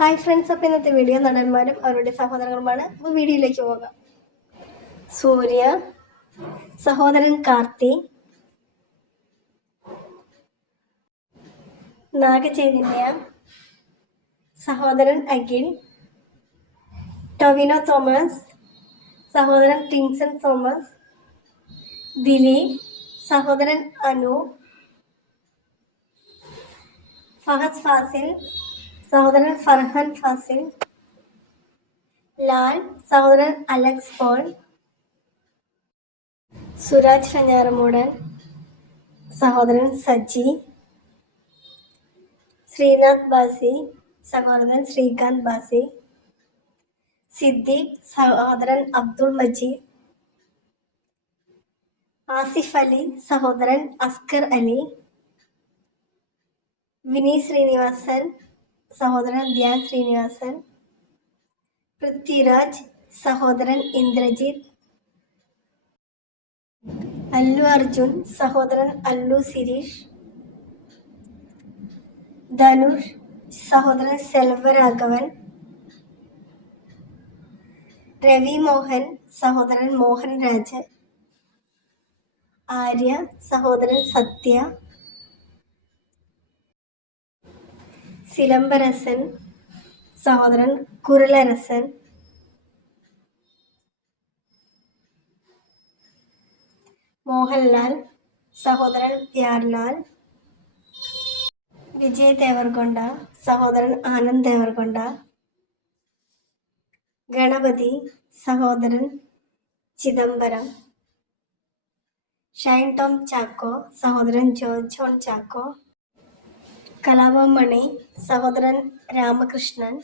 Hi friends, അപ്പോൾ ഇന്നത്തെ video നടന്മാരും അവരുടെ സഹോദരങ്ങളുമാണ്. അപ്പോൾ വീഡിയോയിലേക്ക് പോകാം. സൂര്യ, സഹോദരൻ കാർത്തി, നാഗചൈതന്യ, സഹോദരൻ അഖിൽ, ടൊവിനോ തോമസ്, സഹോദരൻ ടിൻസൺ തോമസ്, ദിലീപ്, സഹോദരൻ അനു, ഫഹദ് ഫാസിൽ, സഹോദരൻ ഫർഹാൻ ഫാസിൽ, ലാൽ, സഹോദരൻ അലക്സ് പോൾ, സുരാജ് ഫഞ്ഞാറമൂടൻ, സഹോദരൻ സജി, ശ്രീനാഥ് ബാസി, സഹോദരൻ ശ്രീകാന്ത് ബാസി, സിദ്ദീഖ്, സഹോദരൻ അബ്ദുൾ മജീദ്, ആസിഫ് അലി, സഹോദരൻ അസ്കർ അലി, വിനീത് ശ്രീനിവാസൻ, സഹോദരൻ ധ്യാൻ ശ്രീനിവാസൻ, പൃഥ്വിരാജ്, സഹോദരൻ ഇന്ദ്രജിത്ത്, അല്ലു അർജുൻ, സഹോദരൻ അല്ലു സിരീഷ്, ധനുഷ്, സഹോദരൻ സെൽവരാഘവൻ, രവി മോഹൻ, സഹോദരൻ മോഹൻ രാജ്, ആര്യ, സഹോദരൻ സത്യ, സിലംബരസൻ, സഹോദരൻ കുരളരസൻ, മോഹൻലാൽ, സഹോദരൻ പ്യാർലാൽ, വിജയ് ദേവർകൊണ്ട, സഹോദരൻ ആനന്ദ് ദേവർകൊണ്ട, ഗണപതി, സഹോദരൻ ചിദംബരം, ഷൈൻ ടോം ചാക്കോ, സഹോദരൻ ജോൺ ചാക്കോ, കലാഭവൻ മണി, സഹോദരൻ രാമകൃഷ്ണൻ,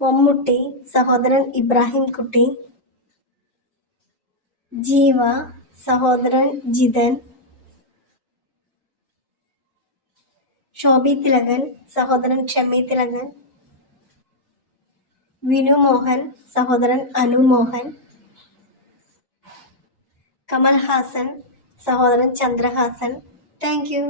മമ്മൂട്ടി, സഹോദരൻ ഇബ്രാഹിം കുട്ടി, ജീവ, സഹോദരൻ ജിതൻ, ശോഭി തിലകൻ, സഹോദരൻ ഷമി തിലകൻ, വിനു മോഹൻ, സഹോദരൻ അനു മോഹൻ, കമൽ ഹാസൻ, സഹോദരൻ ചന്ദ്രഹാസൻ. Thank you.